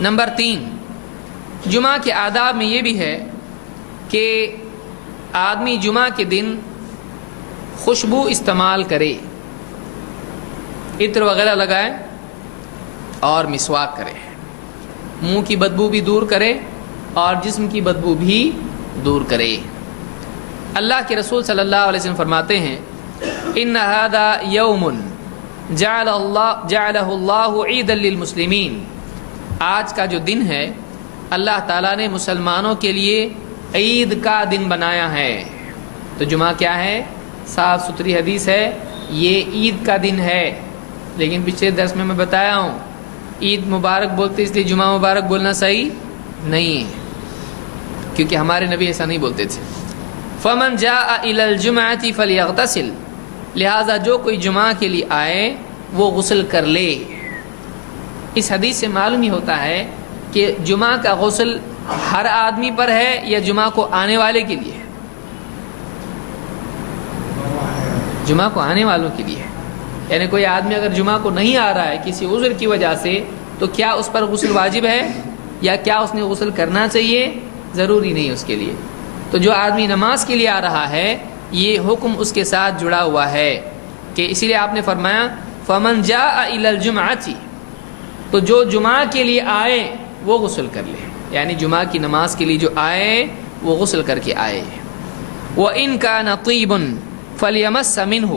Number 3، جمعہ کے آداب میں یہ بھی ہے کہ آدمی جمعہ کے دن خوشبو استعمال کرے، عطر وغیرہ لگائے اور مسواک کرے، منہ کی بدبو بھی دور کرے اور جسم کی بدبو بھی دور کرے۔ اللہ کے رسول صلی اللہ علیہ وسلم فرماتے ہیں ان ھذا یوم جعلہ اللہ عیدا للمسلمین، آج کا جو دن ہے اللہ تعالیٰ نے مسلمانوں کے لیے عید کا دن بنایا ہے۔ تو جمعہ کیا ہے؟ صاف ستھری حدیث ہے، یہ عید کا دن ہے۔ لیکن پچھلے درس میں بتایا ہوں عید مبارک بولتے اس لیے جمعہ مبارک بولنا صحیح نہیں ہے، کیونکہ ہمارے نبی ایسا نہیں بولتے تھے۔ فمن جاء الى الجمعۃ فلیغتسل، لہذا جو کوئی جمعہ کے لیے آئے وہ غسل کر لے۔ اس حدیث سے معلوم ہی ہوتا ہے کہ جمعہ کا غسل ہر آدمی پر ہے یا جمعہ کو آنے والے کے لیے ہے؟ جمعہ کو آنے والوں کے لیے ہے، یعنی کوئی آدمی اگر جمعہ کو نہیں آ رہا ہے کسی عذر کی وجہ سے تو کیا اس پر غسل واجب ہے یا کیا اس نے غسل کرنا چاہیے؟ ضروری نہیں اس کے لیے۔ تو جو آدمی نماز کے لیے آ رہا ہے یہ حکم اس کے ساتھ جڑا ہوا ہے کہ اسی لیے آپ نے فرمایا فمن جاء الى الجمعۃ، تو جو جمعہ کے لیے آئے وہ غسل کر لے، یعنی جمعہ کی نماز کے لیے جو آئے وہ غسل کر کے آئے۔ وَإِن كَانَ طِيبٌ فَلْيَمَسَّ مِنْهُ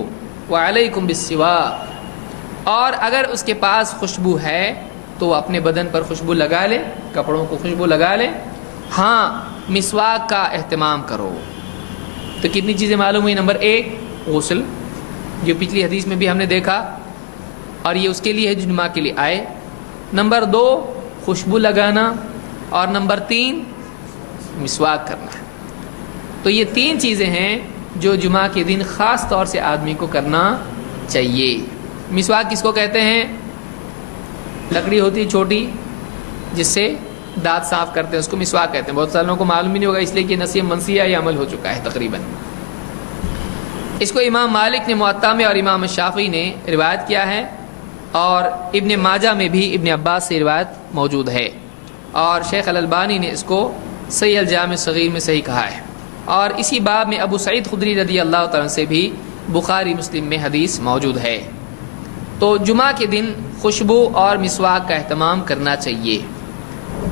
وَعَلَيْكُمْ بِالسِّوَاكِ، اور اگر اس کے پاس خوشبو ہے تو وہ اپنے بدن پر خوشبو لگا لے، کپڑوں کو خوشبو لگا لے، ہاں مسواک کا اہتمام کرو۔ تو کتنی چیزیں معلوم ہوئی؟ نمبر 1 غسل، جو پچھلی حدیث میں بھی ہم نے دیکھا، اور یہ اس کے لیے ہے جو جمعہ کے لیے آئے۔ نمبر 2 خوشبو لگانا، اور نمبر 3 مسواک کرنا۔ تو یہ 3 چیزیں ہیں جو جمعہ کے دن خاص طور سے آدمی کو کرنا چاہیے۔ مسواک کس کو کہتے ہیں؟ لکڑی ہوتی چھوٹی جس سے دانت صاف کرتے ہیں، اس کو مسواک کہتے ہیں۔ بہت سارے لوگوں کو معلوم ہی نہیں ہوگا، اس لیے کہ نسیہ منسیہ یہ عمل ہو چکا ہے تقریباً۔ اس کو امام مالک نے موطا میں اور امام شافعی نے روایت کیا ہے، اور ابن ماجہ میں بھی ابن عباس سے روایت موجود ہے، اور شیخ الالبانی نے اس کو صحیح الجامع صغیر میں صحیح کہا ہے، اور اسی باب میں ابو سعید خدری رضی اللہ تعالیٰ سے بھی بخاری مسلم میں حدیث موجود ہے۔ تو جمعہ کے دن خوشبو اور مسواک کا اہتمام کرنا چاہیے۔